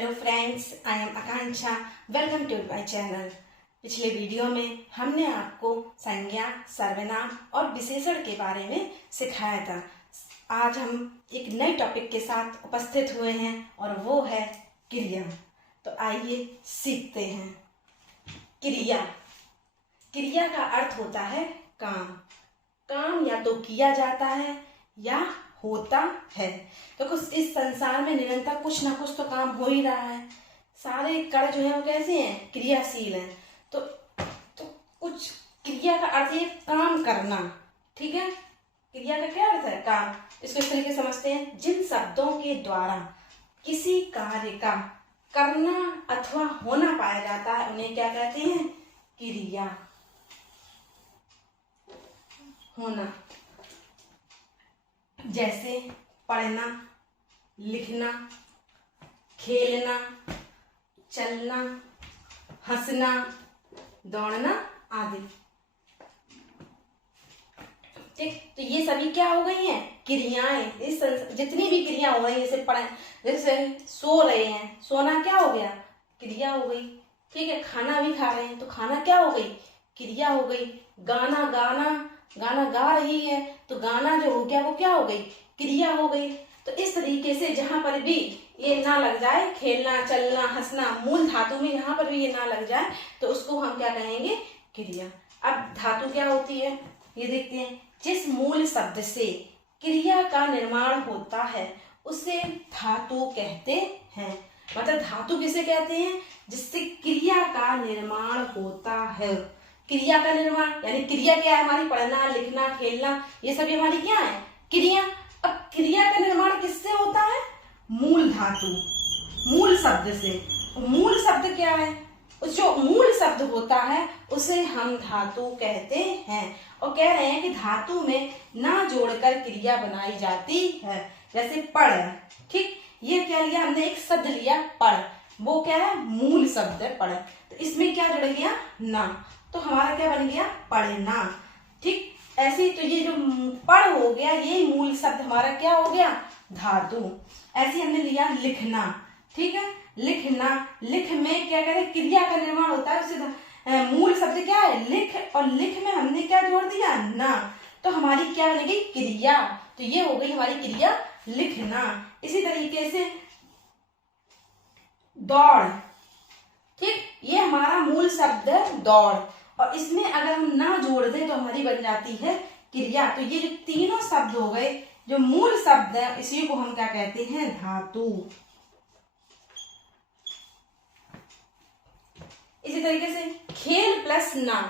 Hello friends, I am Akanksha. Welcome to my channel. पिछले video में हमने आपको संज्ञा, सर्वनाम और विशेषण के बारे में सिखाया था। आज हम एक नए टॉपिक के साथ उपस्थित हुए हैं और वो है क्रिया। तो आइए सीखते हैं। क्रिया। क्रिया का अर्थ होता है काम। काम या तो किया जाता है या होता है। तो कुछ इस संसार में निरंतर कुछ ना कुछ तो काम हो ही रहा है। सारे कण जो है वो कैसे हैं? क्रियाशील हैं। तो कुछ क्रिया का अर्थ है काम करना। ठीक है, क्रिया का क्या अर्थ है? काम। इसको इस तरीके समझते हैं, जिन शब्दों के द्वारा किसी कार्य का करना अथवा होना पाया जाता है उन्हें क्या कहते हैं? क्रिया। होना जैसे पढ़ना, लिखना, खेलना, चलना, हंसना, दौड़ना आदि। ठीक, तो ये सभी क्या हो गई हैं? क्रियाएं। इस जितनी भी क्रिया हो रही है, जैसे पढ़, जैसे सो रहे हैं, सोना क्या हो गया? क्रिया हो गई। ठीक है, खाना भी खा रहे हैं तो खाना क्या हो गई? क्रिया हो गई। गाना गाना, गाना गा रही है तो गाना जो हो गया वो क्या हो गई? क्रिया हो गई। तो इस तरीके से जहां पर भी ये ना लग जाए, खेलना, चलना, हंसना, मूल धातु में जहां पर भी ये ना लग जाए तो उसको हम क्या कहेंगे? क्रिया। अब धातु क्या होती है ये देखते हैं। जिस मूल शब्द से क्रिया का निर्माण होता है उसे धातु कहते हैं। मतलब धातु किसे कहते हैं? जिससे क्रिया का निर्माण होता है। क्रिया का निर्माण यानी क्रिया क्या है हमारी? पढ़ना, लिखना, खेलना, ये सभी हमारी क्या है? क्रिया। अब क्रिया का निर्माण किससे होता है? मूल धातु, मूल शब्द से। मूल शब्द क्या है? उस जो मूल शब्द होता है उसे हम धातु कहते हैं। और कह रहे हैं कि धातु में ना जोड़कर क्रिया बनाई जाती है। जैसे पढ़। ठीक, ये क्या लिया हमने? एक शब्द लिया पढ़। वो क्या है? मूल शब्द है पढ़। तो इसमें क्या जुड़ गया? ना। तो हमारा क्या बन गया? पढ़ना। ठीक, ऐसे तो ये जो पढ़ हो गया ये मूल शब्द हमारा क्या हो गया? धातु। ऐसे हमने लिया लिखना। ठीक है, लिखना। लिख में क्या कहते हैं? क्रिया का निर्माण होता है। उसे मूल शब्द क्या है? लिख। और लिख में हमने क्या जोड़ दिया? ना। तो हमारी क्या बनेगी? क्रिया। तो ये हो गई हमारी क्रिया, लिखना। इसी तरीके से दौड़। ठीक, ये हमारा मूल शब्द है दौड़। और इसमें अगर हम ना जोड़ दें तो हमारी बन जाती है क्रिया। तो ये जो तीनों शब्द हो गए, जो मूल शब्द है, इसी को हम क्या कहते हैं? धातु। इसी तरीके से खेल प्लस ना,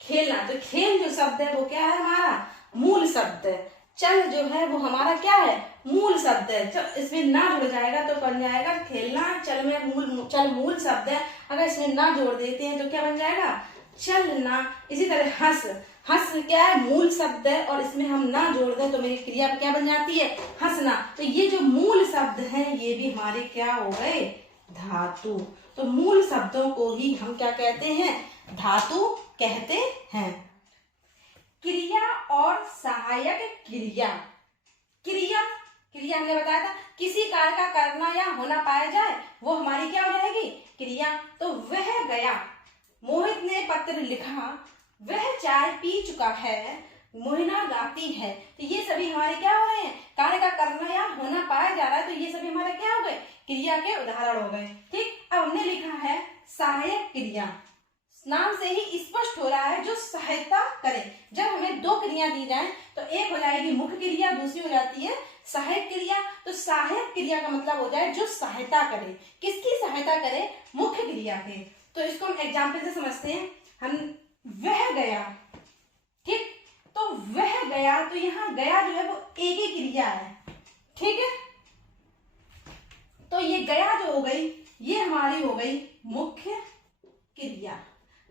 खेलना। तो खेल जो शब्द है वो क्या है? हमारा मूल शब्द है। चल जो है वो हमारा क्या है? मूल शब्द है। इसमें ना जुड़ जाएगा तो बन जाएगा खेलना। चल में चल मूल शब्द है, अगर इसमें ना जोड़ देते हैं तो क्या बन जाएगा? चलना। इसी तरह हंस। हंस क्या है? मूल शब्द है और इसमें हम ना जोड़ दें तो मेरी क्रिया क्या बन जाती है? हंसना। तो ये जो मूल शब्द हैं ये भी हमारे क्या हो गए? धातु। तो मूल शब्दों को ही हम क्या कहते हैं? धातु कहते हैं। क्रिया और सहायक क्रिया। क्रिया, क्रिया हमने बताया था किसी कार्य का करना या होना पाया जाए वो हमारी क्या हो जाएगी? क्रिया। तो वह गया, मोहित ने पत्र लिखा, वह चाय पी चुका है, मोहिना गाती है। तो ये सभी हमारे क्या हो रहे हैं? कार्य का करना या होना पाया जा रहा है। तो ये सभी हमारे क्या हो गए? क्रिया के उदाहरण हो गए। ठीक, अब हमने लिखा है सहायक क्रिया। नाम से ही स्पष्ट हो रहा है जो सहायता करे। जब हमें दो क्रिया दी जाए तो एक हो जाएगी मुख्य क्रिया, दूसरी हो जाती है सहायक क्रिया। तो सहायक क्रिया का मतलब हो जाए जो सहायता करे। किसकी सहायता करे? मुख्य क्रिया के। तो इसको हम एग्जाम्पल से समझते हैं। हम वह गया। ठीक, तो वह गया, तो यहाँ गया जो है वो एक ही क्रिया है। ठीक है, तो ये गया जो हो गई ये हमारी हो गई मुख्य क्रिया।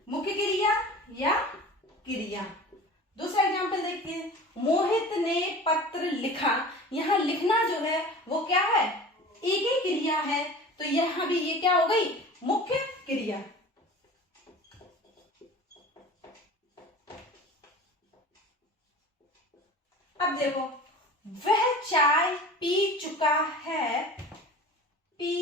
मुख्य क्रिया या क्रिया। दूसरा एग्जाम्पल देखते हैं। मोहित ने पत्र लिखा। यहाँ लिखना जो है वो क्या है? एक ही क्रिया है। तो यहाँ भी ये क्या हो गई? मुख्य क्रिया। अब देखो, वह चाय पी चुका है, पी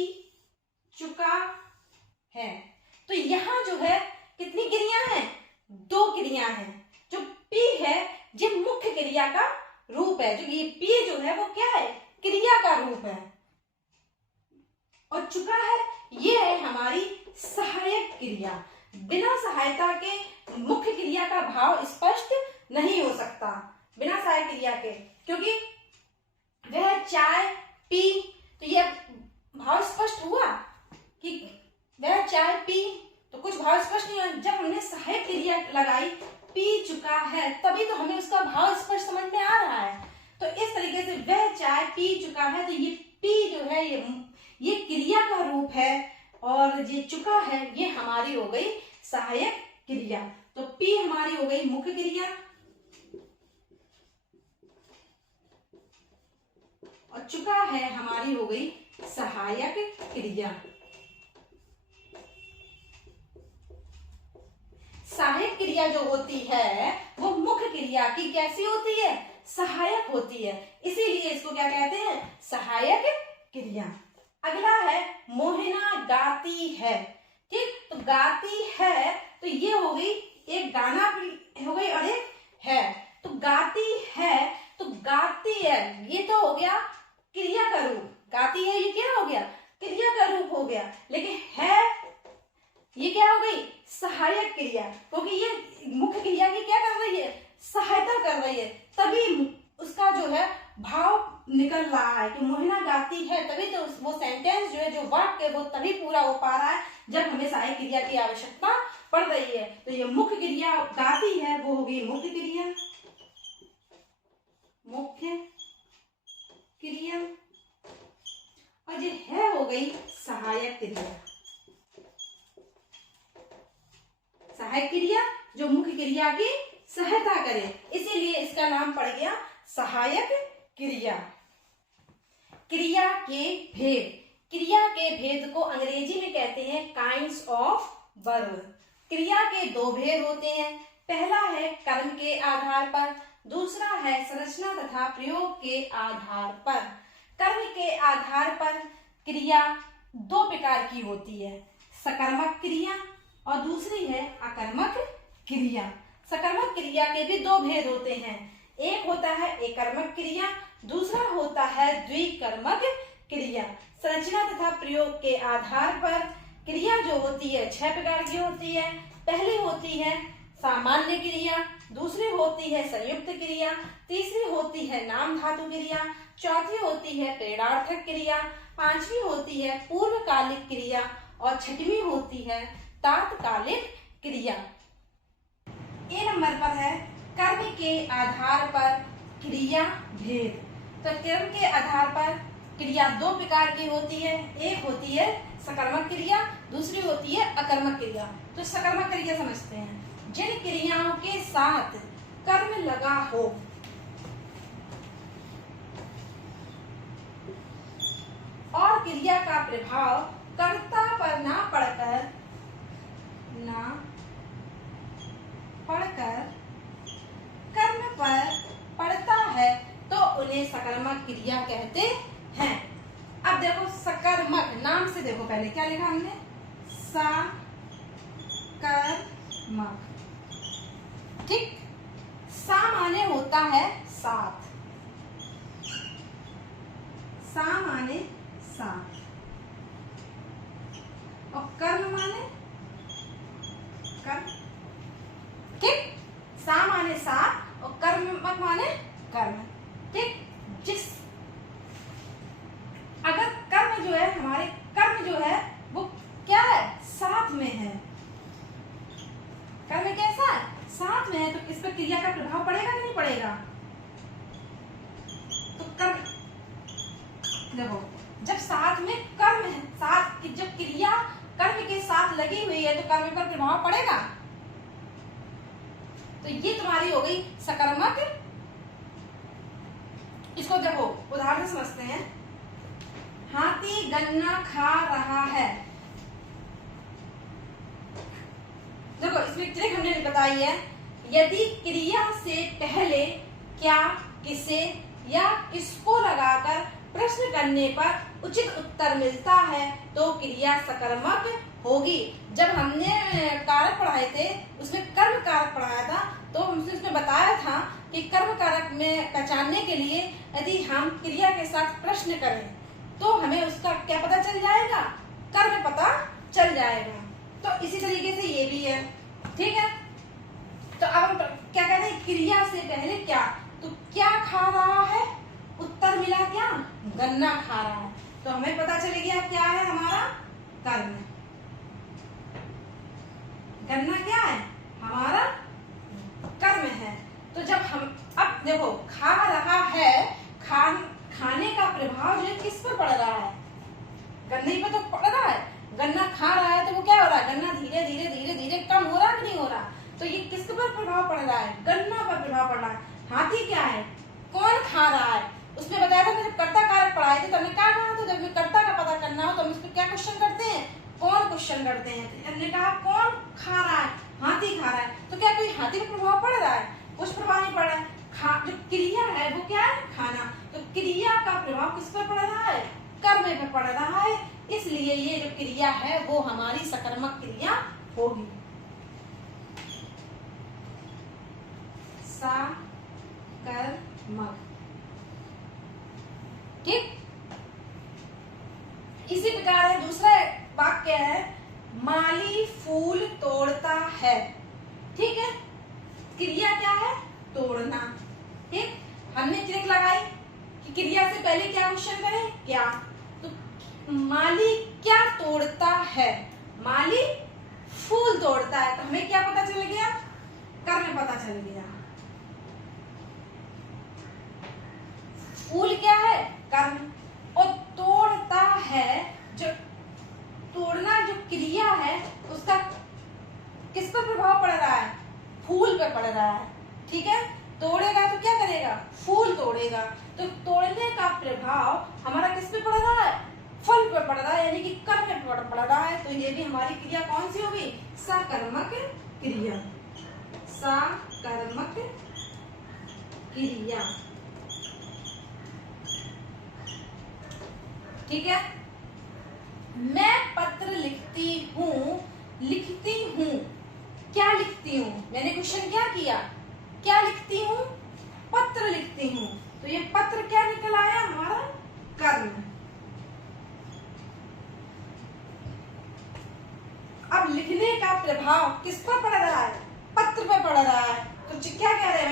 और चुका है ये है हमारी सहायक क्रिया। बिना सहायता के मुख्य क्रिया का भाव स्पष्ट नहीं हो सकता, बिना सहायक क्रिया के, क्योंकि वह चाय पी, तो यह भाव स्पष्ट हुआ कि वह चाय पी, तो कुछ भाव स्पष्ट नहीं हुआ। जब हमने सहायक क्रिया लगाई पी चुका है, तभी तो हमें उसका भाव स्पष्ट समझ में आ रहा है। तो इस तरीके से वह चाय पी चुका है, तो ये पी जो है ये क्रिया का रूप है, और ये चुका है ये हमारी हो गई सहायक क्रिया। तो पी हमारी हो गई मुख्य क्रिया और चुका है हमारी हो गई सहायक क्रिया। सहायक क्रिया जो होती है वो मुख्य क्रिया की कैसी होती है, सहायक होती है, इसीलिए इसको क्या कहते हैं, सहायक क्रिया। अगला है मोहिना गाती है। ठीक, तो गाती है तो ये हो गई एक गाना हो गई और एक है, तो गाती है तो गाती है ये तो हो गया क्रिया का रूप, गाती है ये क्या हो गया, क्रिया का रूप हो गया, लेकिन है ये क्या हो गई, सहायक क्रिया, क्योंकि ये मुख्य क्रिया की क्या कर रही है, सहायता कर रही है, तभी उसका जो है भाव निकल रहा है कि मोहिना गाती है, तभी तो वो सेंटेंस जो है, जो वाक्य वो तभी पूरा हो पा रहा है जब हमें सहायक क्रिया की आवश्यकता पड़ रही है। तो ये मुख्य क्रिया गाती है वो होगी मुख्य क्रिया, मुख्य क्रिया, और ये है हो गई सहायक क्रिया। सहायक क्रिया जो मुख्य क्रिया की सहायता करे, इसीलिए इसका नाम पड़ गया सहायक क्रिया। क्रिया के भेद, क्रिया के भेद को अंग्रेजी में कहते हैं काइंड्स ऑफ वर्ब। क्रिया के दो भेद होते हैं, पहला है कर्म के आधार पर, दूसरा है संरचना तथा प्रयोग के आधार पर। कर्म के आधार पर क्रिया दो प्रकार की होती है, सकर्मक क्रिया और दूसरी है अकर्मक क्रिया। सकर्मक क्रिया के भी दो भेद होते हैं, एक होता है एकर्मक क्रिया, दूसरा होता है द्विकर्मक क्रिया। संरचना तथा प्रयोग के आधार पर क्रिया जो होती है 6 प्रकार की होती है। पहली होती है सामान्य क्रिया, दूसरी होती है संयुक्त क्रिया, तीसरी होती है नाम धातु क्रिया, चौथी होती है प्रेरणार्थक क्रिया, पांचवी होती है पूर्वकालिक क्रिया और छठवीं होती है तात्कालिक क्रिया। ए नंबर पर है कर्म के आधार पर क्रिया भेद। तो कर्म के आधार पर क्रिया दो प्रकार की होती है, एक होती है सकर्मक क्रिया, दूसरी होती है अकर्मक क्रिया। तो सकर्मक क्रिया समझते हैं, जिन क्रियाओं के साथ कर्म लगा हो और क्रिया का प्रभाव कर्ता पर ना पड़कर कर्म पर पड़ता है तो उन्हें सकर्मक क्रिया कहते हैं। अब देखो सकर्मक नाम से देखो, पहले क्या लिखा हमने, सकर्मक। ठीक, सा माने होता है साथ, सा माने साथ, और कर्म माने कर्म। ठीक, सा माने साथ और कर्मक माने कर्म। ठीक, जिस अगर कर्म जो है, हमारे कर्म जो है वो क्या है, साथ में है, कर्म कैसा है, साथ में है, तो इस पर क्रिया का प्रभाव पड़ेगा कि नहीं पड़ेगा। तो कर्म देखो, जब साथ में कर्म है, साथ की जब क्रिया कर्म के साथ लगी हुई है तो कर्म पर प्रभाव पड़ेगा। तो ये तुम्हारी हो गई सकर्मक। इसको देखो उदाहरण समझते हैं, हाथी गन्ना खा रहा है। देखो इसमें ट्रिक हमने बताई है, यदि क्रिया से पहले क्या, किसे या किसको लगाकर प्रश्न करने पर उचित उत्तर मिलता है तो क्रिया सकर्मक होगी। जब हमने कारक पढ़ाए थे उसमें कर्म कारक पढ़ाया था, तो हमने उसमें बताया था कि कर्म कारक में पहचानने के लिए यदि हम क्रिया के साथ प्रश्न करें तो हमें उसका क्या पता चल जाएगा, जाएगा। तो इसी तरीके से ये भी है, ठीक है। तो अब हम क्या कहते हैं, क्रिया से पहले क्या, तो क्या खा रहा है, उत्तर मिला क्या, गन्ना खा रहा है। तो हमें पता चल गया क्या है हमारा कर्म, गन्ना क्या है हमारा कर्म है। तो जब हम अब देखो खा रहा है, खाने का प्रभाव जो है किस पर पड़ रहा है, गन्ने पे तो पड़ रहा है। गन्ना खा रहा है तो वो क्या हो रहा है, गन्ना धीरे धीरे धीरे धीरे कम हो रहा है कि नहीं हो रहा। तो ये किस पर प्रभाव पड़ रहा है, गन्ना पर प्रभाव पड़ रहा है। हाथी क्या है, कौन खा रहा है, उसमें बताया था जब कर्ता कारक पढ़ाए थे तो हमने क्या कहा था, जब हमें कर्ता का पता करना हो तो हम इसको क्या क्वेश्चन करते हैं, कौन क्वेश्चन करते हैं। तो हमने कहा कौन खा रहा है, हाथी खा रहा है। तो क्या कोई हाथी पर प्रभाव पड़ रहा है, कुछ प्रभाव नहीं पड़ रहा है। जो क्रिया है वो क्या है, खाना। तो क्रिया का प्रभाव किस पर पड़ रहा है, कर्म पर पड़ रहा है। इसलिए ये जो क्रिया है वो हमारी सकर्मक क्रिया होगी। सकर्मक, ठीक। इसी प्रकार है दूसरा वाक्य है, माली फूल तोड़ता है, ठीक है। क्रिया क्या है, तोड़ना, ठीक। हमने ट्रिक लगाई कि क्रिया से पहले क्या क्वेश्चन करें, क्या। तो माली क्या तोड़ता है, माली फूल तोड़ता है। तो हमें क्या पता चल गया, कर्म पता चल गया। फूल क्या है, कर्म, और तोड़ता है, जो तोड़ना जो क्रिया है उसका किस पर प्रभाव पड़ रहा है, फूल पर पड़ रहा है, ठीक है। तोड़ेगा तो क्या करेगा, फूल तोड़ेगा। तो तोड़ने का प्रभाव हमारा किस पे पड़ रहा है, फल पर पड़ रहा है, यानी कि कर्म पर पड़ रहा है। तो ये भी हमारी क्रिया कौन सी होगी, सकर्मक क्रिया, सकर्मक क्रिया, ठीक है। मैं पत्र लिखती हूँ, लिखती हूँ, क्या लिखती हूँ, मैंने क्वेश्चन क्या किया, क्या लिखती हूँ, पत्र लिखती हूँ। तो ये पत्र क्या निकल आया हमारा, कर्म। अब लिखने का प्रभाव किस पर पड़ रहा है, पत्र पर पड़ रहा है। तो क्या कह रहे हैं,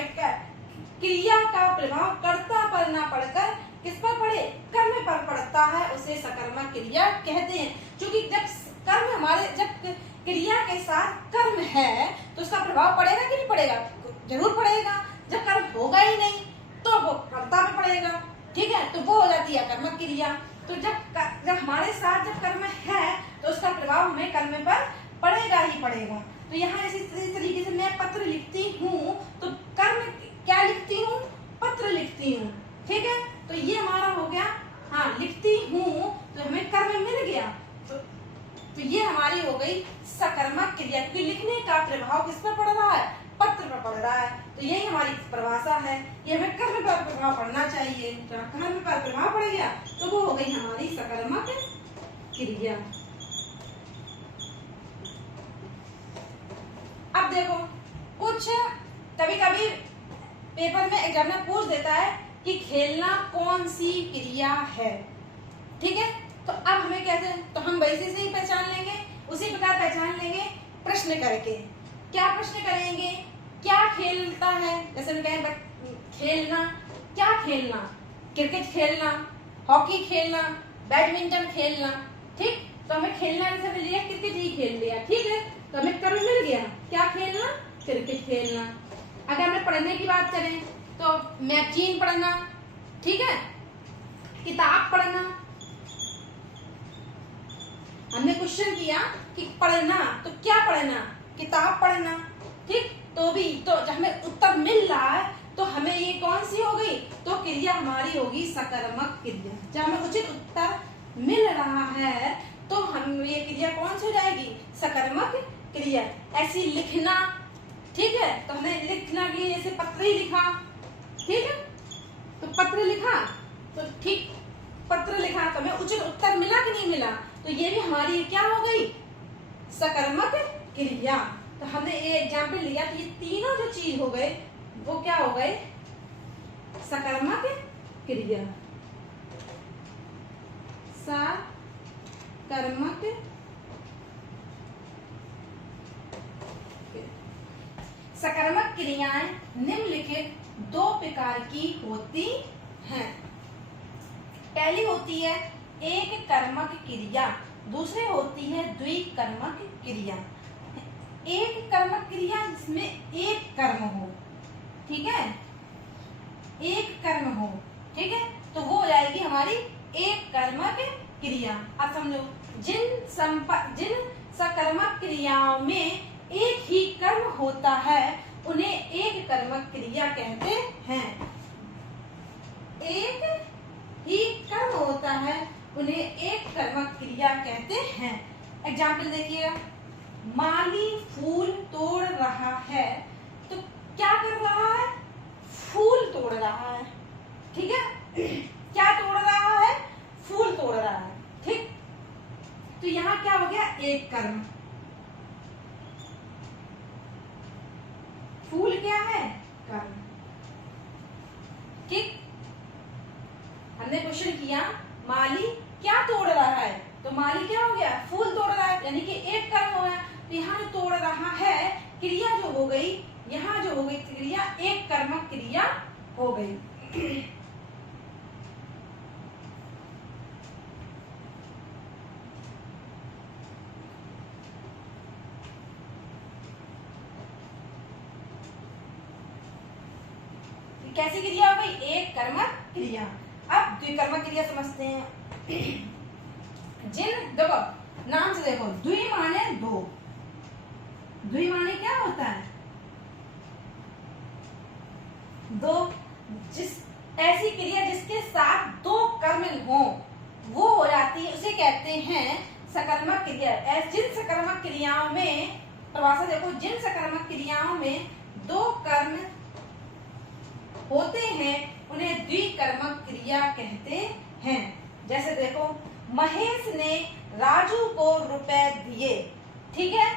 क्रिया का प्रभाव कर्ता पर ना पड़कर किस पर पड़े, कर्म पर पड़ता है, उसे सकर्मक क्रिया कहते हैं। क्योंकि जब कर्म हमारे, जब क्रिया के साथ कर्म है तो उसका प्रभाव पड़ेगा कि नहीं पड़ेगा, जरूर पड़ेगा। जब कर्म होगा ही नहीं तो वो कर्ता पे पड़ेगा, ठीक है। तो वो हो जाती है कर्मक क्रिया। तो जब हमारे साथ जब कर्म है तो उसका प्रभाव हमें कर्म पर पड़ेगा ही पड़ेगा। तो यहाँ इसी तरीके से मैं पत्र लिखती हूँ, तो कर्म क्या लिखती हूँ, पत्र लिखती हूँ, ठीक है। तो ये हमारा हो गया, हाँ लिखती हूँ, तो हमें कर्म मिल गया। तो ये हमारी हो गई सकर्मक क्रिया, क्योंकि लिखने का प्रभाव किस पर पड़ रहा है, पत्र पर पड़ रहा है। तो यही हमारी परिभाषा है, ये हमें कर्म पर प्रभाव पड़ना चाहिए। कर्म पर प्रभाव पड़ गया तो वो हो गई हमारी सकर्मक क्रिया। अब देखो, कुछ कभी कभी पेपर में एग्जामिनर पूछ देता है कि खेलना कौन सी क्रिया है, ठीक है। तो अब हमें कहते हैं, तो हम वैसे से ही पहचान लेंगे, उसी प्रकार पहचान लेंगे प्रश्न करके। क्या प्रश्न करेंगे, क्या खेलता है, जैसे हम कहें खेलना, क्या खेलना, क्रिकेट खेलना, हॉकी खेलना, बैडमिंटन खेलना, ठीक। तो हमें खेलना जैसे लिया, क्रिकेट ही खेल लिया, ठीक है। तो हमें कर्म मिल गया, क्या खेलना, क्रिकेट खेलना। अगर हमें पढ़ने की बात करें तो मैगजीन पढ़ना, ठीक है, किताब पढ़ना। हमने क्वेश्चन किया कि पढ़ना, तो क्या पढ़ना, किताब पढ़ना, ठीक। तो भी तो जब हमें उत्तर मिल रहा है तो हमें ये कौन सी हो गई, तो क्रिया हमारी होगी सकर्मक क्रिया। जब हमें उचित उत्तर मिल रहा है तो हम ये क्रिया कौन सी हो जाएगी, सकर्मक क्रिया। ऐसी लिखना, ठीक है, तो हमें लिखना के लिए जैसे पत्र ही लिखा, ठीक है, तो पत्र लिखा, तो ठीक पत्र लिखा तो हमें उचित उत्तर मिला कि नहीं मिला, तो ये भी हमारी क्या हो गई, सकर्मक क्रिया। तो हमने ये एग्जाम्पल लिया, तो ये तीनों जो चीज हो गए वो क्या हो गए, सकर्मक क्रिया, सकर्मक सकर्मक क्रियाएं निम्नलिखित दो प्रकार की होती हैं। पहली होती है एक कर्मक क्रिया, दूसरी होती है द्विकर्मक क्रिया। एक कर्मक क्रिया जिसमें एक कर्म हो, ठीक है, एक कर्म हो, ठीक है, तो वो हो जाएगी हमारी एक कर्मक क्रिया। अब समझो, जिन सकर्मक क्रियाओं में एक ही कर्म होता है उन्हें एक कर्मक क्रिया कहते हैं। एक ही कर्म होता है उन्हें एक कर्मक क्रिया कहते हैं। एग्जाम्पल देखिए, माली फूल तोड़ रहा है, तो क्या कर रहा है? फूल तोड़ रहा है, ठीक है, क्या तोड़ रहा है? फूल तोड़ रहा है, ठीक। तो यहाँ क्या हो गया? एक कर्म। फूल क्या है? कर्म, ठीक। हमने क्वेश्चन किया माली क्या तोड़ रहा है, तो माली क्या हो गया? फूल तोड़ रहा है, यानी कि एक कर्म हो गया। तो यहाँ जो तोड़ रहा है क्रिया जो हो गई, यहाँ जो हो गई क्रिया एक कर्मक क्रिया हो गई। कैसी क्रिया हो गई? एक कर्मक क्रिया। अब द्विकर्मक क्रिया समझते हैं। देखो नाम से देखो, द्वि माने दो। द्वि माने क्या होता है? दो। ऐसी क्रिया जिसके साथ दो कर्म हो वो हो जाती है, उसे कहते हैं सकर्मक क्रिया। जिन सकर्मक क्रियाओं में, परिभाषा देखो, जिन सकर्मक क्रियाओं में दो कर्म होते हैं उन्हें द्विकर्मक क्रिया कहते हैं। जैसे देखो, महेश ने राजू को रुपए दिए, ठीक है।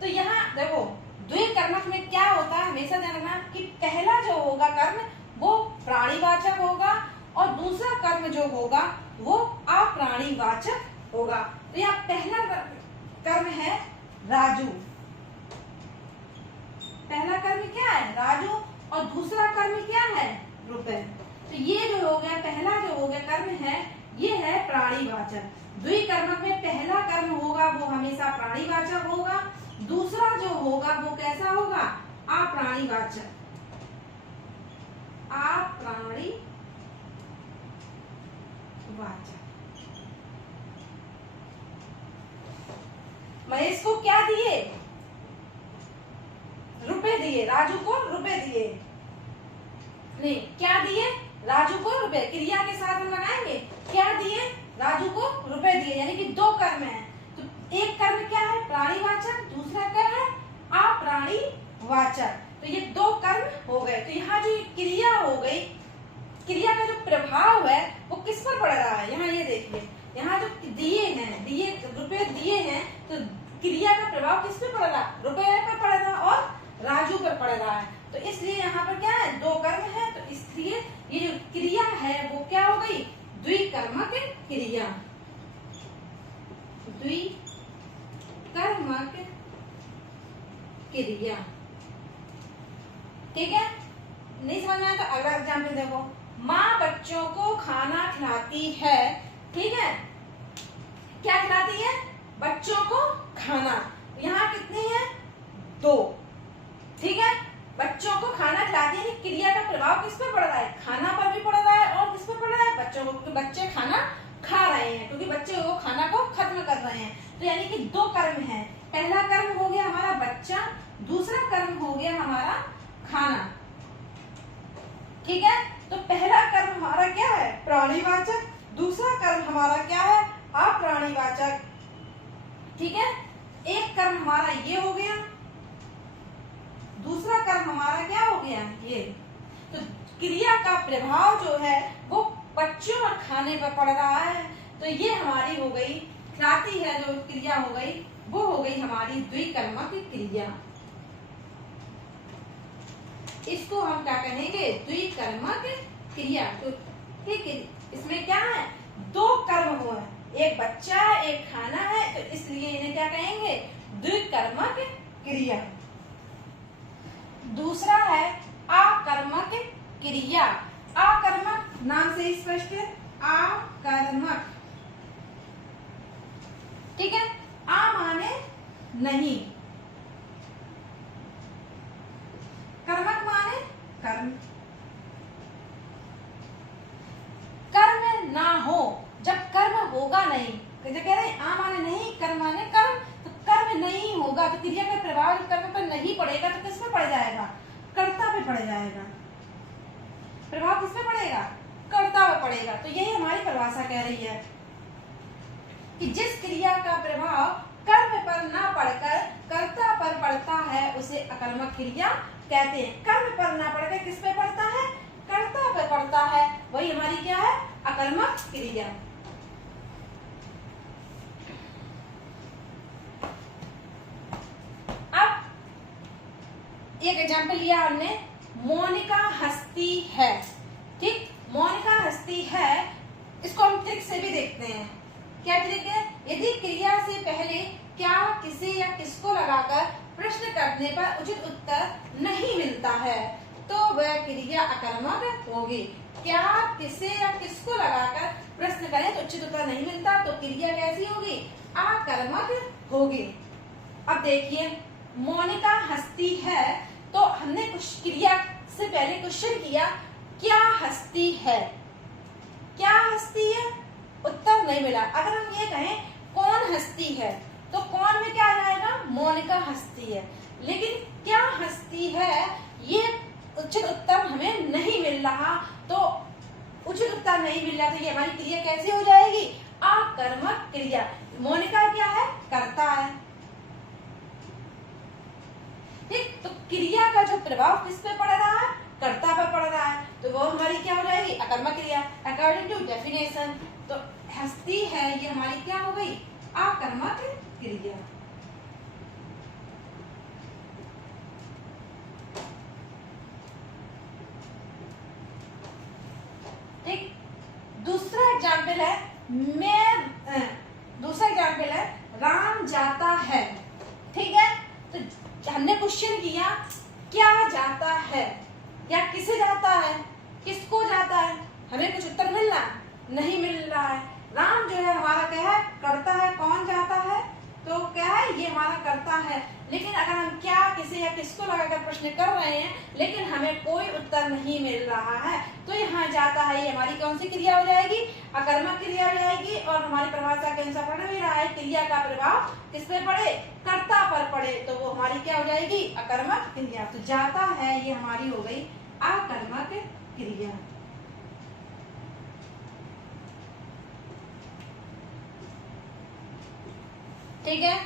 तो यहाँ देखो द्विकर्मक में क्या होता है, हमेशा ध्यान रखना कि पहला जो होगा कर्म वो प्राणीवाचक होगा और दूसरा कर्म जो होगा वो अप्राणीवाचक होगा। तो यहाँ पहला कर्म है राजू, पहला कर्म क्या है? राजू, और दूसरा कर्म क्या है? रुपए। तो ये जो हो गया, पहला जो हो गया कर्म है, ये है प्राणीवाचक। द्विकर्मक में पहला कर्म होगा वो हमेशा प्राणीवाचक होगा, दूसरा जो होगा वो कैसा होगा? अप्राणीवाचक। अप्राणीवाचक, महेश को क्या दिए? रुपए दिए। राजू को रुपए दिए, नहीं, क्या दिए? राजू को रुपए। क्रिया के साथ हम लगाएंगे, क्या दिए? राजू को रुपए दिए, यानी कि दो कर्म है। तो एक कर्म क्या है? प्राणीवाचक, दूसरा कर्म है अप्राणीवाचक। तो ये दो कर्म हो गए। तो यहाँ जो क्रिया हो गई, क्रिया का जो प्रभाव है वो किस पर पड़ रहा है? यहाँ ये देखिए, यहाँ जो दिए हैं, रुपए दिए हैं, तो क्रिया का प्रभाव किस पे पड़ रहा है? रुपए पर पड़ रहा है और राजू पर पड़ रहा है। तो इसलिए यहाँ पर क्या है? दो कर्म है, तो इसलिए ये जो क्रिया है वो क्या हो गई? द्विकर्मक क्रिया। द्विकर्मक क्रिया, ठीक है। नहीं समझ में आया तो अगला एग्जाम्पल देखो, माँ बच्चों को खाना खिलाती है, ठीक है, क्या खिलाती है? बच्चों को खाना। यहाँ कितनी है? दो, ठीक है। बच्चों को खाना खिलाती है, क्रिया का प्रभाव किस पर पड़ रहा है? खाना पर भी पड़ रहा है और किस पर पड़ रहा है? बच्चों को, क्योंकि बच्चे खाना खा रहे हैं, क्योंकि बच्चे वो खाना को खत्म कर रहे हैं। तो यानी कि दो कर्म है। पहला कर्म हो गया हमारा बच्चा, दूसरा कर्म हो गया हमारा खाना, ठीक है। तो पहला कर्म हमारा क्या है? प्राणीवाचक, दूसरा कर्म हमारा क्या है? अप्राणीवाचक, ठीक है। एक कर्म हमारा ये हो गया, दूसरा कर्म हमारा क्या हो गया? ये। तो क्रिया का प्रभाव जो है वो बच्चों और खाने पर पड़ रहा है। तो ये हमारी हो गई, खिलाती है जो क्रिया हो गई वो हो गई हमारी द्विकर्मक क्रिया। इसको हम क्या कहेंगे? द्विकर्मक क्रिया। तो ठीक है, इसमें क्या है? दो कर्म हुआ, एक बच्चा एक खाना है, तो इसलिए इन्हें क्या कहेंगे? द्विकर्मक क्रिया। दूसरा है आकर्मक क्रिया। आकर्मक नाम से स्पष्ट है, आकर्मक, ठीक है। आ माने नहीं, कर्मक माने कर्म, कर्म ना हो, जब कर्म होगा नहीं, जो कह रहे हैं आ माने नहीं, कर्म माने कर्म, तो कर्म नहीं होगा तो क्रिया का प्रभाव जब कर्म पर नहीं पड़ेगा तो किस पे पड़ जाएगा? कर्ता पे पड़ जाएगा। प्रभाव किस पे पड़ेगा? कर्ता पे पड़ेगा। तो यही हमारी परिभाषा कह रही है कि जिस क्रिया का प्रभाव कर्म पर ना पड़कर कर्ता पर पड़ता है उसे अकर्मक क्रिया कहते हैं। कर्म पर ना पड़कर किस पे पड़ता है? कर्ता पे पड़ता है, वही हमारी क्या है? अकर्मक क्रिया। अब एक एग्जाम्पल लिया हमने, मोनिका हंसती है, ठीक। मोनिका हंसती है, इसको हम ट्रिक से भी देखते हैं। क्या ट्रिक है? यदि क्रिया से पहले क्या, किसे या किसको लगाकर प्रश्न करने पर उचित उत्तर नहीं मिलता है तो वह क्रिया अकर्मक होगी। क्या, किसे या किसको लगाकर प्रश्न करें तो उचित उत्तर नहीं मिलता तो क्रिया कैसी होगी? अकर्मक होगी। अब देखिए, मोनिका हंसती है, तो हमने कुछ क्रिया से पहले क्वेश्चन किया, क्या हंसती है? क्या हंसती है? उत्तर नहीं मिला। अगर हम ये कहें कौन हंसती है, तो कौन में क्या आ जाएगा? मोनिका हंसती है। लेकिन क्या हंसती है, ये उचित उत्तर हमें नहीं मिल रहा, तो उचित उत्तर नहीं मिल रहा तो ये हमारी क्रिया कैसी हो जाएगी? अकर्मक क्रिया। मोनिका क्या है? कर्ता है, ठीक। तो क्रिया का जो प्रभाव किस पे पड़ रहा है? कर्ता पर पड़ रहा है, तो वो हमारी क्या हो जाएगी? अकर्मक क्रिया, अकॉर्डिंग टू डेफिनेशन। तो हंसती है ये हमारी क्या हो गई? अकर्मक क्रिया। ठीक। दूसरा एग्जाम्पल है, दूसरा एग्जाम्पल है राम जाता है, ठीक है। तो हमने क्वेश्चन किया क्या जाता है या किसे जाता है, किसको जाता है, हमें कुछ उत्तर मिल रहा नहीं मिल रहा है। राम जो है हमारा क्या है? कर्ता है। कौन जाता है? तो क्या है? ये हमारा कर्ता है। लेकिन अगर हम क्या, किसे या किसको लगाकर प्रश्न कर रहे हैं लेकिन हमें कोई उत्तर नहीं मिल रहा है तो यहाँ जाता है ये हमारी कौन सी क्रिया हो जाएगी? अकर्मक क्रिया हो जाएगी। और हमारी परिभाषा के अनुसार पढ़ भी रहा है, क्रिया का प्रभाव किस पे पड़े? कर्ता पर पड़े, तो वो हमारी क्या हो जाएगी? अकर्मक क्रिया। तो जाता है ये हमारी हो गई अकर्मक क्रिया। ठीक है।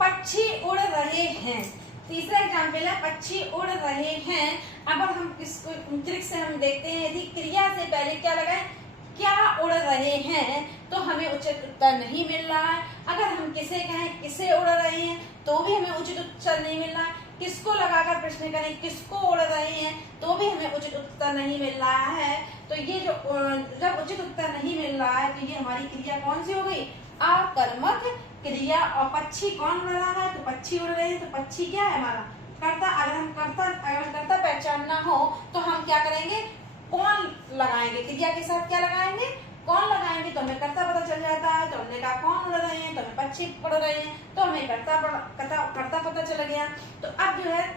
पक्षी उड़ रहे हैं, तीसरा एग्जाम्पल है पक्षी उड़ रहे हैं। अब हम किसको ट्रिक से हम देखते हैं, यदि क्रिया से पहले क्या लगाए? क्या उड़ रहे हैं, तो हमें उचित उत्तर नहीं मिल रहा है। अगर हम किसे कहें किसे उड़ रहे हैं तो भी हमें उचित उत्तर नहीं मिल रहा है। किसको लगाकर प्रश्न करें किसको उड़ रहे हैं तो भी हमें उचित उत्तर नहीं मिल रहा है। तो ये जो जब उचित उत्तर नहीं मिल रहा है तो ये हमारी क्रिया कौन सी हो गई? अकर्मक क्रिया। और पक्षी कौन उड़ रहा है? तो पक्षी उड़ रहे हैं, तो पक्षी क्या है? हमारा कर्ता। अगर कर्ता पहचानना हो तो हम क्या करेंगे? कौन लगाएंगे, क्रिया के साथ क्या लगाएंगे? कौन लगाएंगे, तो हमें कर्ता पता चल जाता है। तो हमने कहा कौन उड़ रहे हैं, तो हमें पक्षी उड़ रहे हैं, तो हमें कर्ता पता चल गया। तो अब जो है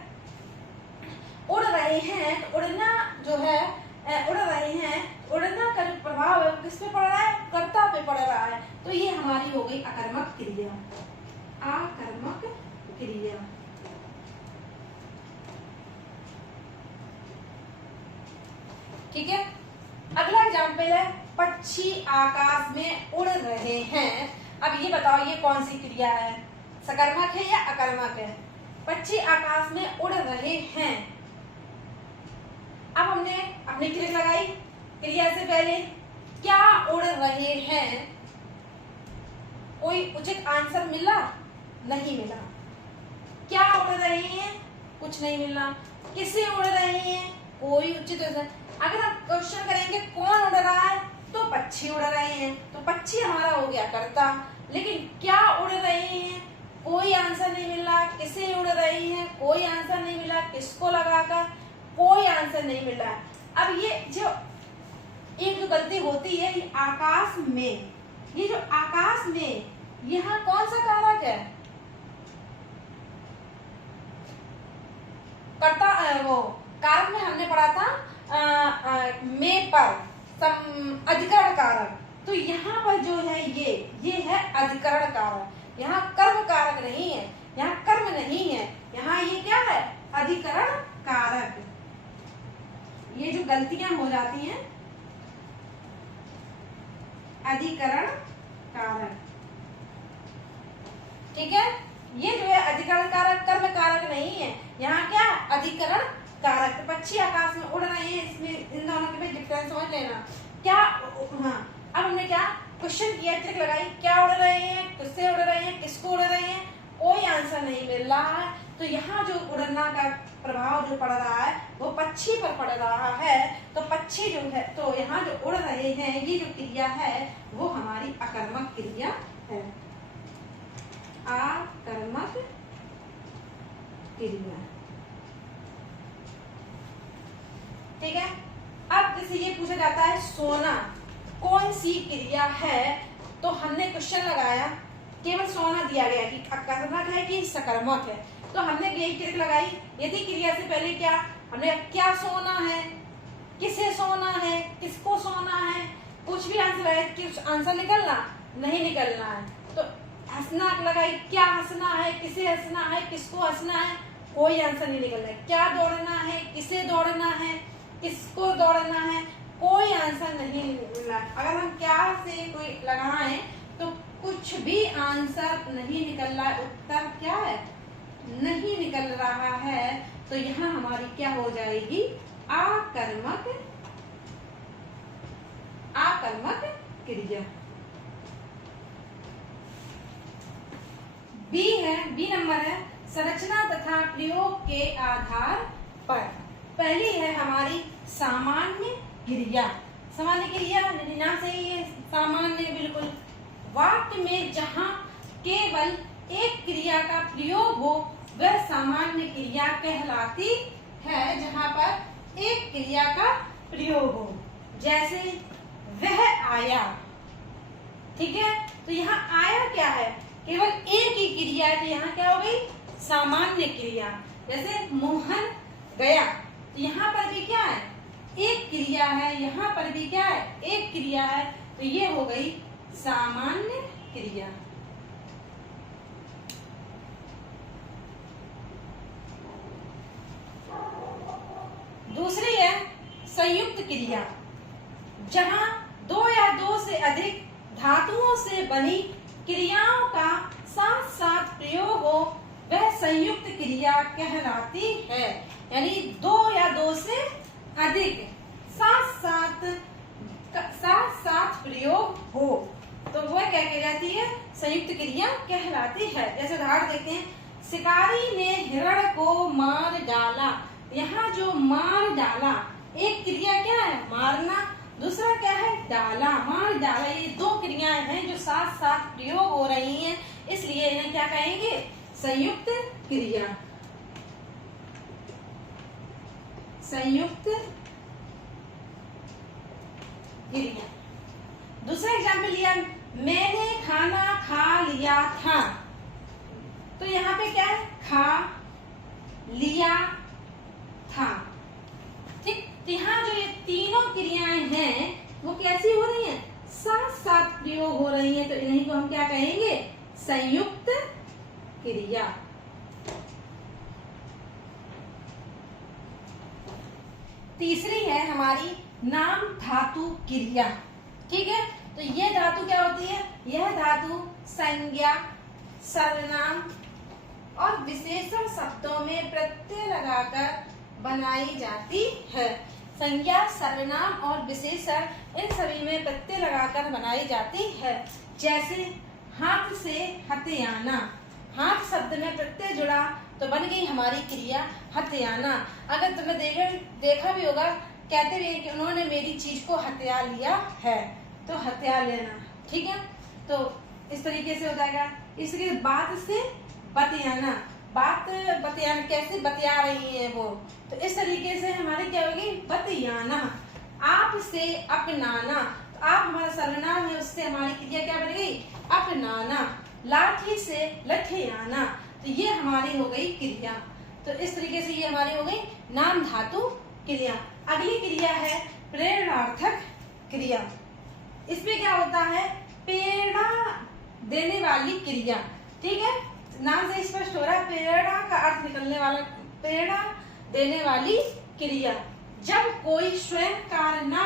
उड़ रहे हैं, तो उड़ना जो है उड़ रहे हैं, उड़ना का जो प्रभाव है किस पे पड़ रहा है? कर्ता पे पड़ रहा है। तो ये हमारी हो गई अकर्मक क्रिया। अकर्मक क्रिया। ठीक है। अगला एग्जाम्पल है पक्षी आकाश में उड़ रहे हैं। अब ये बताओ ये कौन सी क्रिया है? सकर्मक है या अकर्मक है? पक्षी आकाश में उड़ रहे हैं। अब हमने अपनी क्रिया लगाई, क्रिया से पहले क्या उड़ रहे हैं, कोई उचित आंसर मिला? नहीं मिला। क्या उड़ रहे हैं? कुछ नहीं मिला। किसे उड़ रहे हैं? कोई उचित आंसर। अगर हम क्वेश्चन करेंगे कौन उड़ रहा है तो पक्षी उड़ रहे हैं, तो पक्षी हमारा हो गया कर्ता। लेकिन क्या उड़ रहे हैं कोई आंसर नहीं मिल रहा, किसे उड़ रही है, कोई आंसर नहीं मिला, किसको लगाकर, कोई आंसर नहीं मिल रहा है। अब ये जो एक जो गलती होती है, ये आकाश में, ये जो आकाश में यहाँ कौन सा कारक है, करता वो कारक में हमने पढ़ा था में पर अधिकरण कारक, तो यहाँ पर जो है ये है अधिकरण कारक, यहाँ कर्म कारक नहीं है, यहाँ कर्म नहीं है, यहाँ ये क्या है, अधिकरण कारक। ये जो गलतियां हो जाती हैं, अधिकरण कारक, ठीक है। ये जो है अधिकरण कारक, कर्म कारक नहीं है, यहाँ क्या अधिकरण कारक। तो पक्षी आकाश में उड़ रहे हैं, इसमें इन दोनों के बीच डिफरेंस समझ लेना क्या। हाँ, अब हमने क्या क्वेश्चन किया, ट्रिक लगाई, क्या उड़ रहे हैं, किससे उड़ रहे हैं, किसको उड़ रहे हैं, कोई आंसर नहीं मिल रहा है। तो यहाँ जो उड़ना का प्रभाव जो पड़ रहा है वो पक्षी पर पड़ रहा है। तो पक्षी जो है, तो यहाँ जो उड़ रहे हैं, ये जो क्रिया है वो हमारी अकर्मक क्रिया है, अकर्मक क्रिया, ठीक है। अब जैसे ये पूछा जाता है सोना कौन सी क्रिया है, तो हमने क्वेश्चन लगाया, केवल सोना दिया गया कि अकर्मक है कि सकर्मक है, तो हमने यही ट्रिक लगाई। यदि क्रिया से पहले क्या हमने क्या सोना है, किसे सोना है, किसको सोना है, कुछ भी आंसर है, कि आंसर निकलना नहीं निकलना है। तो हंसना लगाई, क्या हंसना है, किसे हंसना है, किसको हंसना है, कोई आंसर नहीं निकलना है। क्या दौड़ना है, किसे दौड़ना है, किसको दौड़ना है, कोई आंसर नहीं निकलना है। अगर हम क्या से कोई लगाएं तो कुछ भी आंसर नहीं निकल रहा है, उत्तर क्या है, नहीं निकल रहा है। तो यहाँ हमारी क्या हो जाएगी, आकर्मक, आकर्मक क्रिया। बी है, बी नंबर है, संरचना तथा प्रयोग के आधार पर। पहली है हमारी सामान्य क्रिया। सामान्य क्रिया नाम से ही है सामान्य, बिल्कुल। वाक्य में जहाँ केवल एक क्रिया का प्रयोग हो वह सामान्य क्रिया कहलाती है। जहाँ पर एक क्रिया का प्रयोग हो, जैसे वह आया, ठीक है। तो यहाँ आया क्या है, केवल एक ही क्रिया है, तो यहाँ क्या हो गई, सामान्य क्रिया। जैसे मोहन गया, तो यहाँ पर भी क्या है, एक क्रिया है, यहाँ पर भी क्या है, एक क्रिया है, तो ये हो गई सामान्य क्रिया। दूसरी है संयुक्त क्रिया, जहाँ दो या दो से अधिक धातुओं से बनी क्रियाओं का साथ साथ प्रयोग हो वह संयुक्त क्रिया कहलाती है। यानी दो या दो से अधिक साथ साथ प्रयोग हो तो वह क्या कहलाती है, संयुक्त क्रिया कहलाती है। जैसे उदाहरण देखते हैं, शिकारी ने हिरण को मार डाला। यहाँ जो मार डाला, एक क्रिया क्या है, मारना, दूसरा क्या है, डाला, मार डाला। ये दो क्रियाएं हैं जो साथ साथ प्रयोग हो रही हैं, इसलिए इन्हें क्या कहेंगे, संयुक्त क्रिया, संयुक्त क्रिया। दूसरा एग्जाम्पल लिया, मैंने खाना खा लिया था। तो यहाँ पे क्या है, खा लिया था, ठीक। तो यहाँ जो ये तीनों क्रियाएं हैं वो कैसी हो रही हैं, साथ साथ प्रयोग हो रही हैं, तो इन्हीं को हम क्या कहेंगे, संयुक्त क्रिया। तीसरी है हमारी नाम धातु क्रिया, ठीक है। तो ये धातु क्या होती है, यह धातु संज्ञा, सर्वनाम और विशेषण शब्दों में प्रत्यय लगाकर बनाई जाती है। संज्ञा, सर्वनाम और विशेषण, इन सभी में प्रत्यय लगाकर बनाई जाती है। जैसे हाथ से हथियाना, हाथ शब्द में प्रत्यय जुड़ा तो बन गई हमारी क्रिया हथियाना। अगर तुमने देखा भी होगा, कहते भी हैं कि उन्होंने मेरी चीज को हथिया लिया है, तो हथिया लेना, ठीक है। तो इस तरीके से हो जाएगा। इसके बाद से बतियाना, बात बतियाना, कैसे बतिया रही है वो, तो इस तरीके से हमारी क्या होगी, बतियाना। आपसे अपनाना, तो आप हमारा सर्वनाम है, उससे हमारी क्रिया क्या बन गई, अपनाना। लाठी से लठियाना, तो ये हमारी हो गई क्रिया। तो इस तरीके से ये हमारी हो गई नाम धातु क्रिया। अगली क्रिया है प्रेरणार्थक क्रिया। इसमें क्या होता है, प्रेरणा देने वाली क्रिया। ठीक है, नाम से स्पष्ट हो रहा है, प्रेरणा का अर्थ निकलने वाला, प्रेरणा देने वाली क्रिया। जब कोई स्वयं कार्य ना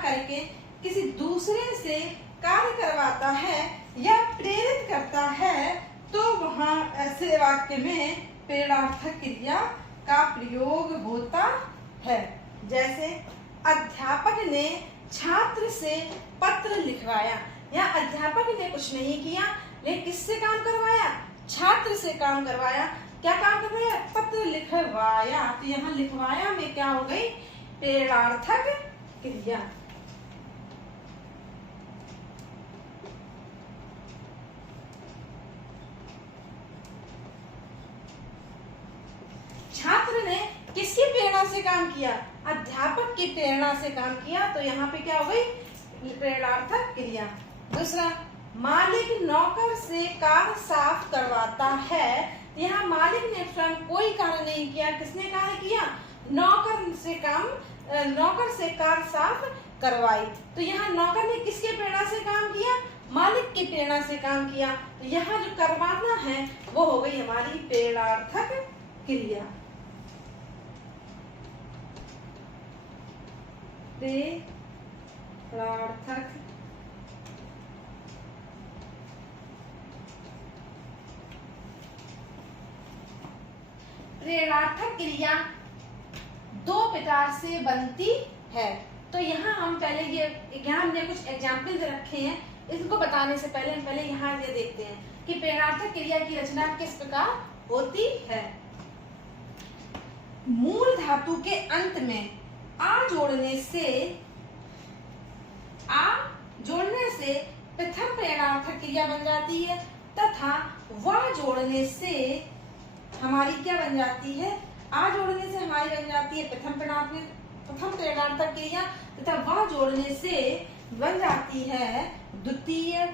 करके किसी दूसरे से कार्य करवाता है या प्रेरित करता है, तो वहां ऐसे वाक्य में प्रेरणार्थक क्रिया का प्रयोग होता है। जैसे अध्यापक ने छात्र से पत्र लिखवाया, या अध्यापक ने कुछ नहीं किया, लेकिन किससे काम करवाया, छात्र से काम करवाया। क्या काम करवाया, पत्र लिखवाया। तो यहाँ लिखवाया में क्या हो गई, प्रेरणार्थक क्रिया। छात्र ने किसकी प्रेरणा से काम किया, अध्यापक की प्रेरणा से काम किया, तो यहाँ पे क्या हो गई, प्रेरणार्थक क्रिया। दूसरा, मालिक नौकर से कार साफ करवाता है। यहाँ मालिक ने स्वयं कोई कार्य नहीं किया, किसने कार्य किया, नौकर से कार साफ करवाई। तो यहाँ नौकर ने किसके प्रेरणा से काम किया, मालिक की प्रेरणा से काम किया। तो यहाँ जो करवाना है वो हो गई हमारी प्रेरणार्थक क्रिया। प्रेरणार्थक क्रिया दो प्रकार से बनती है। तो यहाँ हम पहले यहाँ हमने कुछ एग्जाम्पल रखे हैं, इसको बताने से पहले हम यहाँ ये देखते हैं कि प्रेरणार्थक क्रिया की रचना किस प्रकार होती है। मूल धातु के अंत में आ जोड़ने से प्रथम प्रेरणार्थक क्रिया बन जाती है, तथा वा जोड़ने से हमारी क्या बन जाती है, आ जोड़ने से हमारी बन जाती है प्रथम प्रेरणार्थक क्रिया, तथा वा जोड़ने से बन जाती है द्वितीय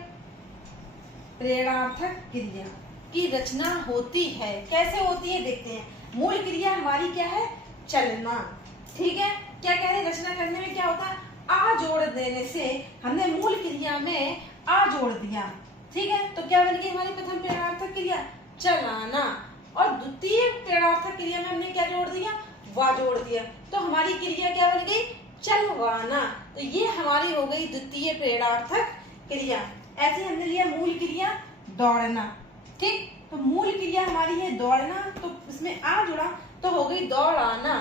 प्रेरणार्थक क्रिया की रचना होती है। कैसे होती है देखते हैं। मूल क्रिया हमारी क्या है, चलना। ठीक है, क्या कह रहे हैं, रचना करने में क्या होता है, आ जोड़ देने से हमने मूल क्रिया में आ जोड़ दिया। ठीक है, तो क्या बन गई हमारी प्रथम प्रेरणार्थक क्रिया, चलाना। और द्वितीय प्रेरणार्थक क्रिया में हमने क्या जोड़ दिया, वा जोड़ दिया, तो हमारी क्रिया क्या बन गई, चलवाना। तो ये हमारी हो गई द्वितीय प्रेरणार्थक क्रिया। ऐसे हमने लिया मूल क्रिया दौड़ना। ठीक, तो मूल क्रिया हमारी है दौड़ना, तो इसमें आ जुड़ा तो हो गई दौड़ाना,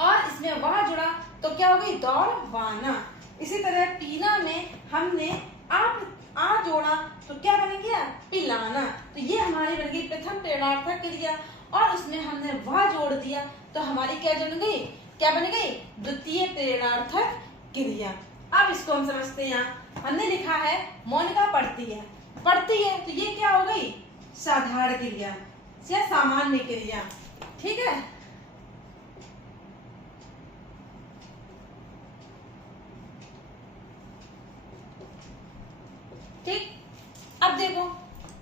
और इसमें वा जुड़ा तो क्या हो गई, दौड़वाना। इसी तरह पीना में हमने आ जोड़ा तो क्या बन गया, पिलाना। तो ये हमारी बन गई प्रथम प्रेरणार्थक क्रिया, और उसमें हमने वा जोड़ दिया तो हमारी क्या बन गई, द्वितीय प्रेरणार्थक क्रिया। अब इसको हम समझते हैं। हमने लिखा है मोनिका पढ़ती है, तो ये क्या हो गई, साधारण क्रिया या सामान्य क्रिया। ठीक है, ठीक। अब देखो,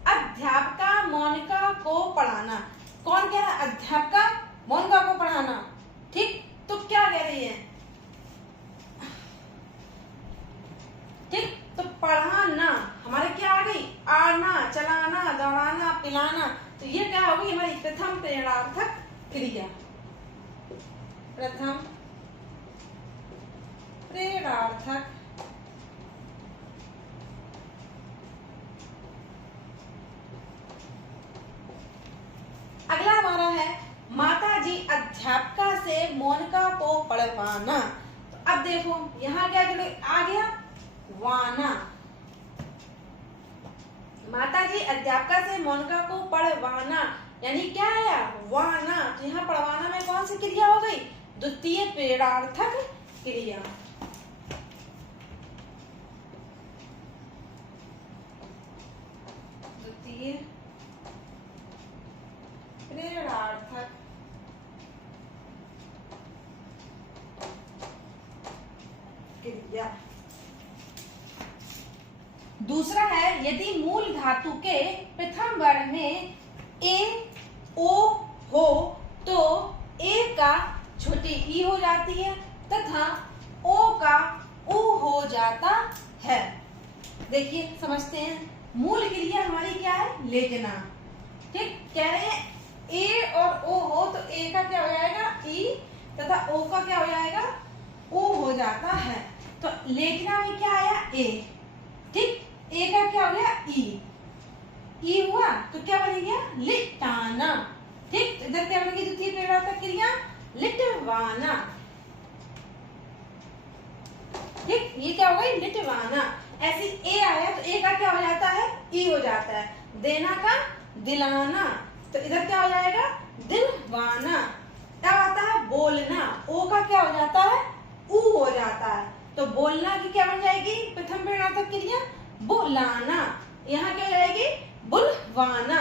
अध्यापका मोनिका को पढ़ाना। कौन कह रहा है, अध्यापका मोनिका को पढ़ाना। ठीक, तो क्या कह रही है, ठीक, तो पढ़ाना हमारे क्या आ गई, आना, चलाना, दौड़ाना, पिलाना। तो ये क्या हो गई हमारी प्रथम प्रेरणार्थक क्रिया, प्रथम प्रेरणार्थक अगला हमारा है माताजी अध्यापिका से मोनिका को पढ़वाना। तो अब देखो यहाँ क्या आ गया, वाना। माताजी अध्यापिका से मोनिका को पढ़वाना यानी क्या आया, वाना। तो यहाँ पढ़वाना में कौन सी क्रिया हो गई, द्वितीय प्रेरणार्थक क्रिया। देखिए प्रेरणार्थक क्रिया। दूसरा है यदि मूल धातु के प्रथम वर्ण में ए ओ हो तो ए का छोटी ई हो जाती है तथा ओ का ऊ हो जाता है। देखिए समझते हैं, मूल क्रिया हमारी क्या है, लेटना। ठीक, कह रहे हैं ए और ओ हो तो ए का क्या हो जाएगा, ई, तथा ओ का क्या हो जाएगा, ऊ हो जाता है। तो लेटना में क्या आया, ए। ठीक, ए का क्या हो गया, ई हुआ तो क्या बन गया, लिटाना। ठीक, तो इधर क्या बनेगी, द्वितीय प्रेरणार्थक क्रिया लिटवाना। ठीक, ये क्या हो गई, लिटवाना। ऐसी ए आया तो ए का क्या हो जाता है, ई हो जाता है। देना का दिलाना, तो इधर क्या हो जाएगा, दिलवाना। तब आता है बोलना, ओ का क्या हो जाता है, ऊ हो जाता है। तो बोलना की क्या बन जाएगी, प्रथम प्रेरणार्थक क्रिया बुलाना। यहाँ क्या हो जाएगी, बुलवाना।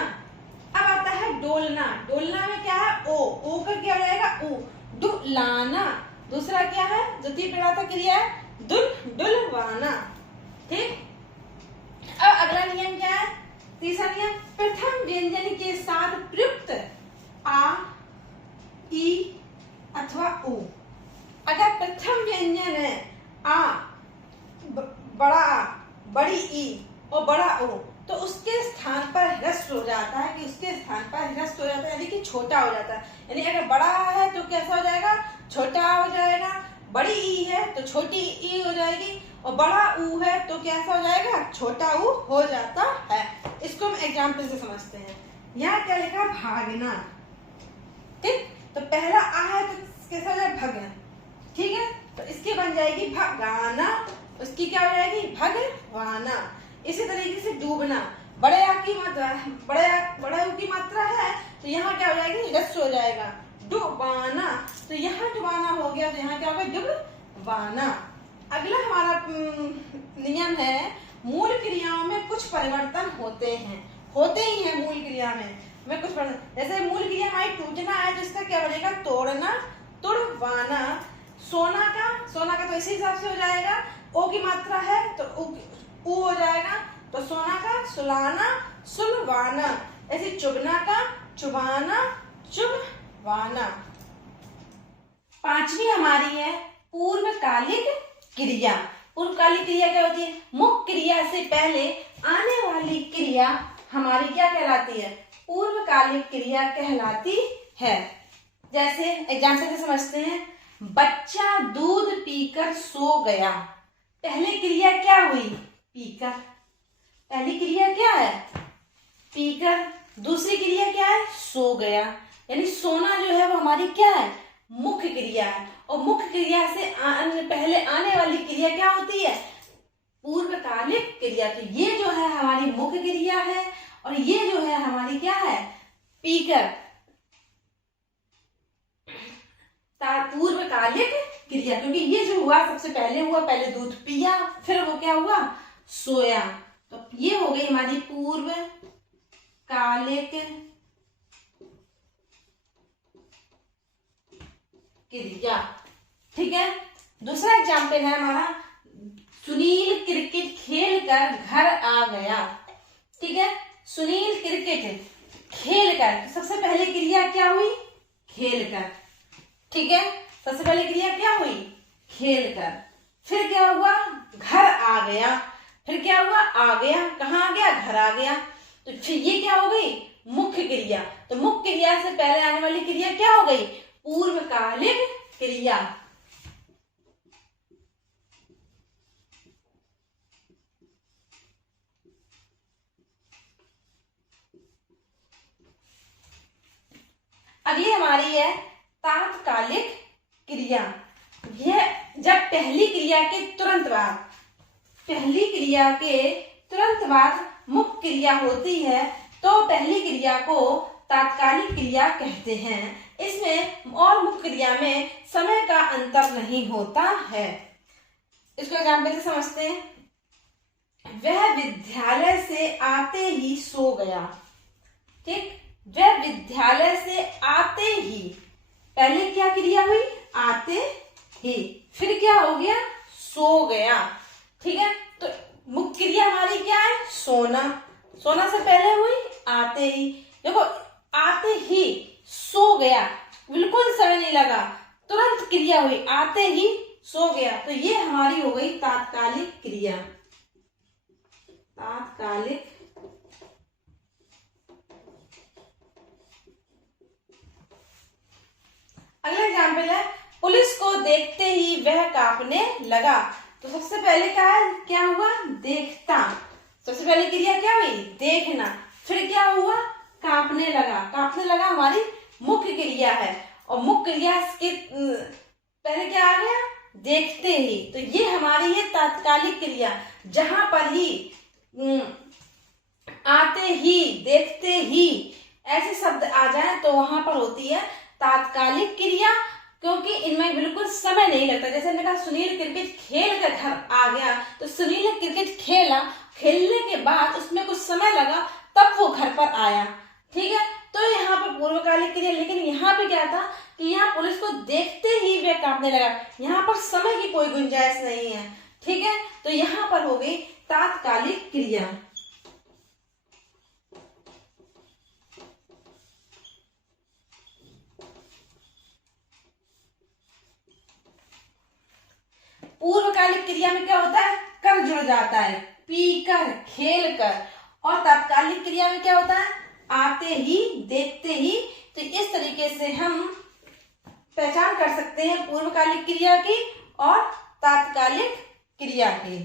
अब आता है डोलना, डोलना में क्या है, ओ का क्या हो जाएगा, ऊ, डुलाना। दूसरा क्या है, द्वितीय प्रेरणार्थक क्रिया है डुलवाना। ठीक, अब अगला नियम क्या है, तीसरा नियम, प्रथम व्यंजन के साथ प्रयुक्त आ, ई अथवा उ। अगर प्रथम व्यंजन है आ, बड़ा आ, बड़ी ई और बड़ा उ, तो उसके स्थान पर ह्रस्व हो जाता है, कि उसके स्थान पर ह्रस्व हो जाता है, यानी कि छोटा हो जाता है। यानी अगर बड़ा है तो कैसा हो जाएगा, छोटा हो जाएगा। बड़ी ई है तो छोटी ई हो जाएगी, और बड़ा ऊ है तो कैसा हो जाएगा, छोटा ऊ हो जाता है। इसको हम एग्जाम्पल से समझते हैं। यहाँ क्या लिखा, भागना। ठीक, तो पहला आ है तो कैसा हो जाएगा, भगन। ठीक है, तो इसकी बन जाएगी भगाना, उसकी क्या हो जाएगी, भगवाना। इसी तरीके से डूबना, बड़े आ की मात्रा, बड़े ऊ की मात्रा है तो यहाँ क्या हो जाएगी, ह्रस्व हो जाएगा, डुबाना। तो यहाँ डुबाना हो गया तो यहाँ क्या होगा, डुबवाना। अगला हमारा नियम है, मूल क्रियाओं में कुछ परिवर्तन होते ही हैं मूल क्रिया में कुछ परिवर्तन। जैसे मूल क्रिया हमारी टूटना है, जिसका क्या बनेगा, तोड़ना, तुड़वाना। सोना का तो इसी हिसाब से हो जाएगा, ओ की मात्रा है तो ऊ हो जाएगा, तो सोना का सुलाना, सुलवाना। ऐसे चुभना का चुबाना, चुभवाना। पांचवी हमारी है पूर्वकालिक क्रिया। पूर्वकालिक क्रिया क्या होती है, मुख्य क्रिया से पहले आने वाली क्रिया हमारी क्या कहलाती है, पूर्वकालिक क्रिया कहलाती है। जैसे एग्जाम्पल से समझते हैं, बच्चा दूध पीकर सो गया। पहली क्रिया क्या हुई, पीकर। पहली क्रिया क्या है, पीकर। दूसरी क्रिया क्या है, सो गया। यानी सोना जो है वो हमारी क्या है, मुख्य क्रिया है। और मुख्य क्रिया से पहले आने वाली क्रिया क्या होती है, पूर्वकालिक क्रिया। तो ये जो है हमारी मुख्य क्रिया है, और ये जो है हमारी क्या है, पीकर, पूर्वकालिक क्रिया। क्योंकि ये जो हुआ सबसे पहले हुआ, पहले दूध पिया, फिर वो क्या हुआ, सोया। तो ये हो गई हमारी पूर्वकालिक क्रिया। ठीक है, दूसरा एग्जाम्पल है हमारा, सुनील क्रिकेट खेल कर घर आ गया। ठीक है, सुनील क्रिकेट खेल कर, सबसे पहले क्रिया क्या हुई, खेल कर। ठीक है, सबसे पहले क्रिया क्या हुई, खेल कर। फिर क्या हुआ, घर आ गया। फिर क्या हुआ, आ गया, कहाँ आ गया, घर आ गया। तो फिर ये क्या हो गई, मुख्य क्रिया। तो मुख्य क्रिया से पहले आने वाली क्रिया क्या हो गई, पूर्वकालिक क्रिया। अगली हमारी है तात्कालिक क्रिया। यह जब पहली क्रिया के तुरंत बाद मुख्य क्रिया होती है तो पहली क्रिया को तात्कालिक क्रिया कहते हैं। इसमें और मुख्य क्रिया में समय का अंतर नहीं होता है। इसको एग्जाम्पल से समझते हैं। वह विद्यालय से आते ही सो गया। ठीक, वह विद्यालय से आते ही, पहले क्या क्रिया हुई, आते ही, फिर क्या हो गया, सो गया। ठीक है, तो मुख्य क्रिया हमारी क्या है, सोना। सोना से पहले हुई आते ही। देखो आते ही सो गया, बिल्कुल समय नहीं लगा, तुरंत क्रिया हुई, आते ही सो गया। तो ये हमारी हो गई तात्कालिक क्रिया। तात्कालिक अगला एग्जाम्पल है, पुलिस को देखते ही वह कांपने लगा। तो सबसे पहले क्या हुआ, देखता। सबसे पहले क्रिया क्या हुई, देखना। फिर क्या हुआ, कांपने लगा। कांपने लगा हमारी मुख्य क्रिया है, और मुख्य क्रिया के पहले क्या आ गया, देखते ही। तो ये हमारी है तात्कालिक क्रिया। जहां पर ही आते ही, देखते ही ऐसे शब्द आ जाए तो वहां पर होती है तात्कालिक क्रिया, क्योंकि इनमें बिल्कुल समय नहीं लगता। जैसे मैंने कहा सुनील क्रिकेट खेल कर घर आ गया, तो सुनील ने क्रिकेट खेला, खेलने के बाद उसमें कुछ समय लगा, तब वो घर पर आया। ठीक है, तो यहाँ पर पूर्वकालिक क्रिया। लेकिन यहाँ पे क्या था कि यहाँ पुलिस को देखते ही वह कांपने लगा, यहाँ पर समय की कोई गुंजाइश नहीं है। ठीक है, तो यहाँ पर हो गई तात्कालिक क्रिया। पूर्वकालिक क्रिया में क्या होता है, कर जुड़ जाता है, पी कर, खेल कर। और तात्कालिक क्रिया में क्या होता है, आते ही, देखते ही। तो इस तरीके से हम पहचान कर सकते हैं पूर्वकालिक क्रिया की और तात्कालिक क्रिया की।